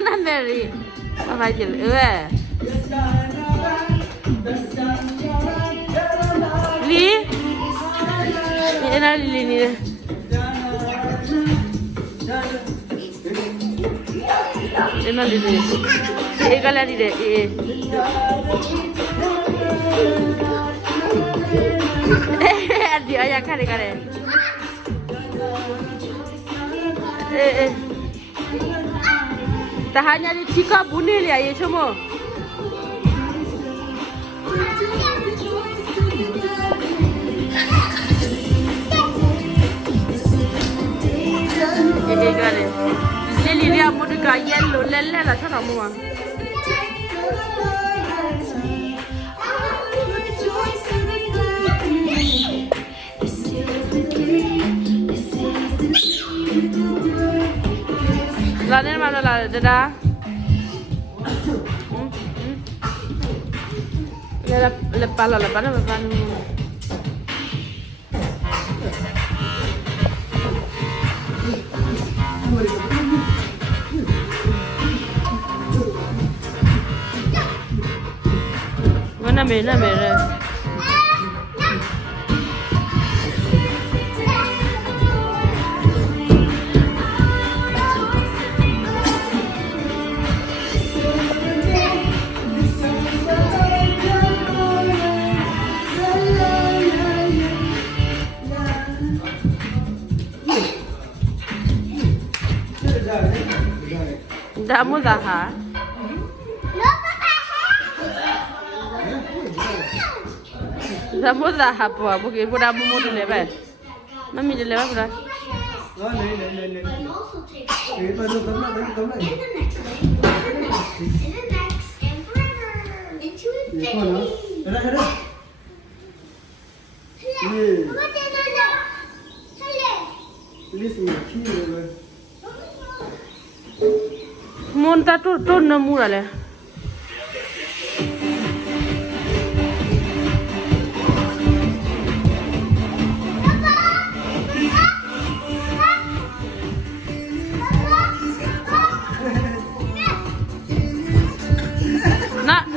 Not very. Apa aja? Li? Ni enak Li ni. Enak Li ni. Kalau ni deh. Adi ayah kare. Tahanya di Cika bunyi ya ye semua. Kare. Lili dia muda yellow lele lah cara semua. Lain mana lah, dah. Lepas. Mana mere. Dah mudah ha? Dah mudah apa? Bukan mudah mudah lepas. Mami je lepas dah. Monta tu murah le.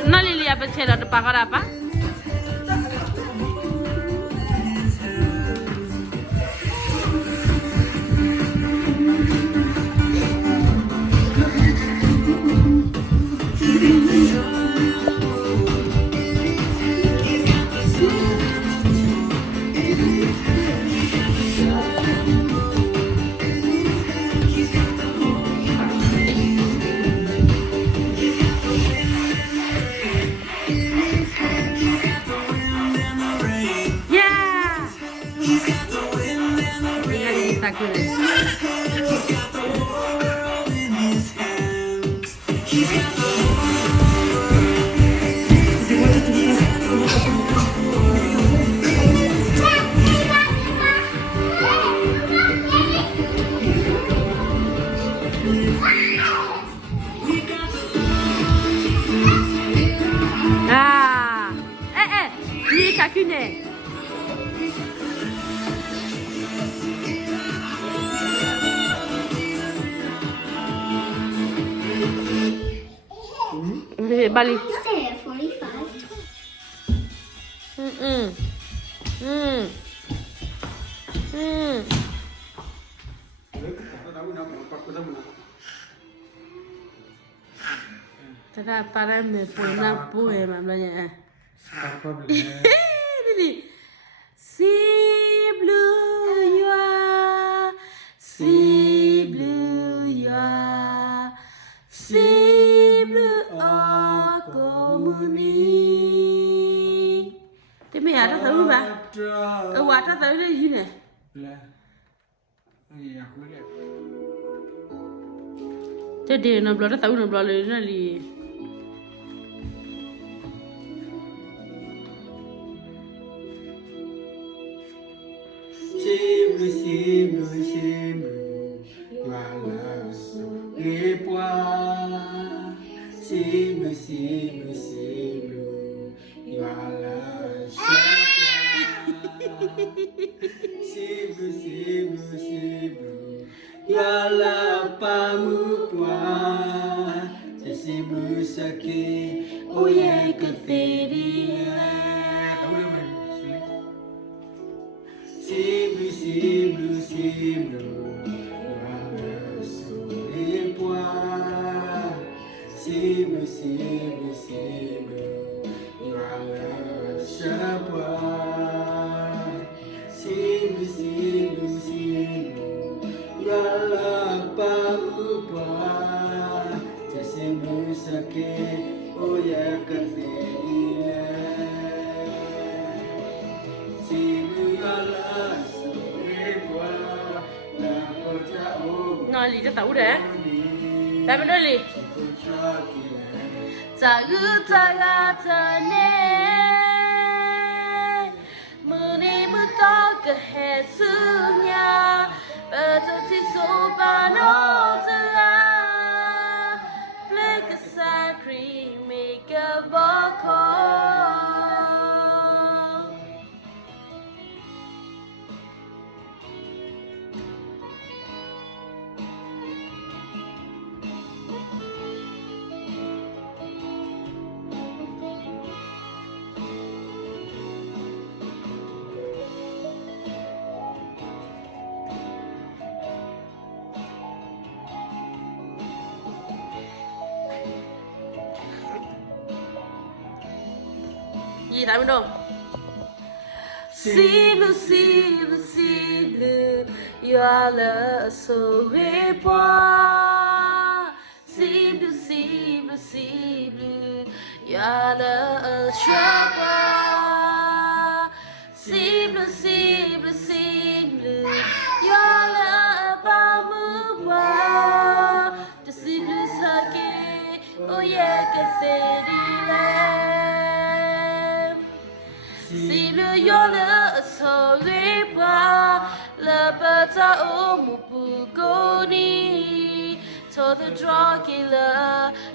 Na lili apa cera tu pakar apa? Ni kakinya. Balik. Tidak para me puna pue mamanya. See blue you are, see blue you are, see blue komuni. Thế mày đã thấy không bà? Quạt ra tới đây gì nè? Thế để nó bỏ ra tới nó bỏ lên nó đi. Sim, voilà, les pois. Sim, voilà, Sim, voilà. musake oye katerila Siblu siblu siblu et point Siblu siblu siblu Siblu siblu siblu Yala paupwa Siblu sake oya katerila Siblu yala soepwa La kota o Nói lý cho tao đấy. Đây bên đây lý. Ta ư ta ga ta nè. Mưa này mưa to cả hè xưa nhà. Bờ ta chỉ số ba nó ra. Play cái sa cream make a vocal. Gì tại bên đâu? Siblu siblu siblu Y'a le soleil point Siblu siblu siblu Y'a le cheval Siblu siblu siblu Y'a le bamboua De siblu sake Oye que c'est Siblu yo le soleil pas le bata au mupugoni to the drogula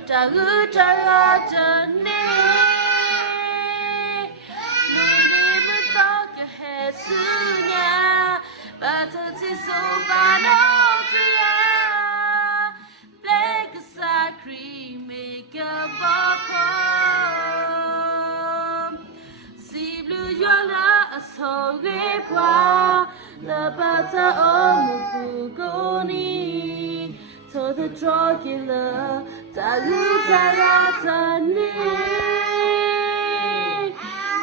da uta la jane Muni mutoka hesunya bata ti so bano tia Black sacri make a bacon Yola soleil pas le bata au mupugoni to the drogula da luta ratani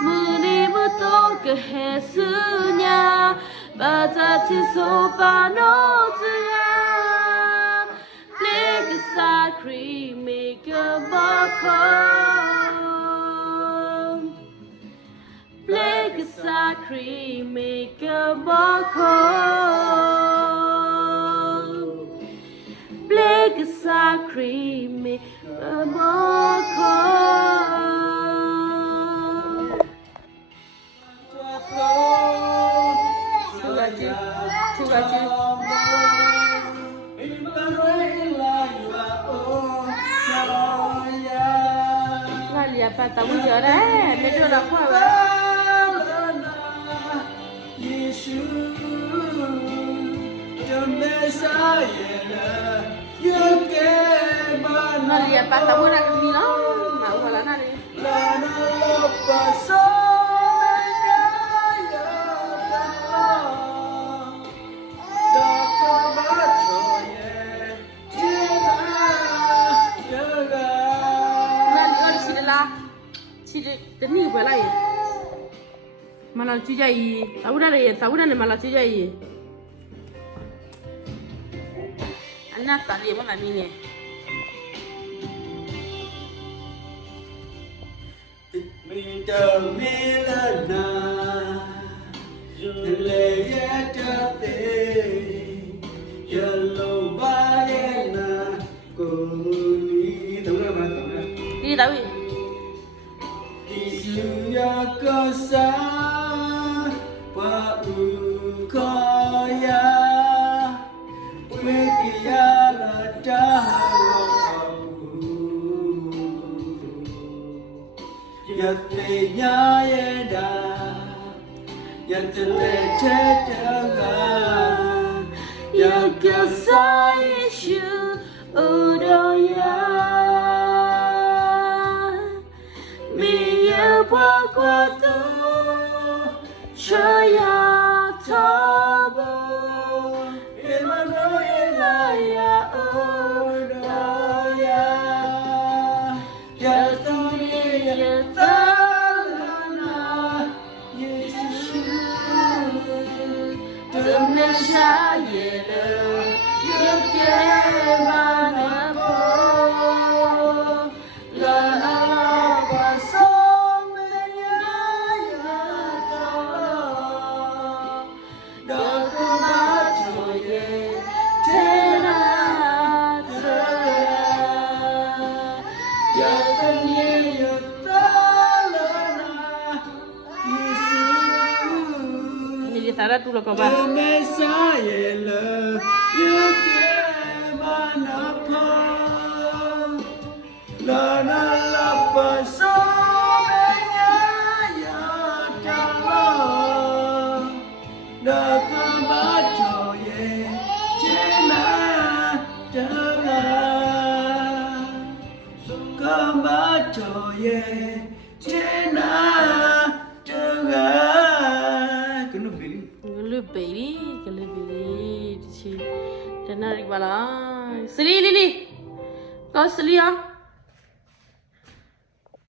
Muni mutoka hesunya bata ti so panotia Black sacri make a bacon Black sacri make a bacon Black sacri make a bacon Sugaji Vale, a pata muito hora é, melhor a qual Nó lihat pas tahu nak bilang mau kalau nari. Nari orang sini lah, sini teni boleh. Malah cijai, tahu dah ni malah cijai. Anak tadi mana ni? Milana, leyate, yellow bayana, kuni. Tahu apa? Ini tahu. Isuya kosa, paukaya, wekia Yatenya yeda, yatele chetaga, yakasai shu odoya. ya ya ya talana Yesu Demesha yele yoke manapo la paso menya ya Dokumajoye tena Yakanye yutalana Yesu Ni tara tu lo ko ba Mesayela yuke manapa Lana la paso menya ya tala Dokumajoye tena Dokumajoye tena Kena beli lu baby di chi dana ri ba la Celine Lily ko Celine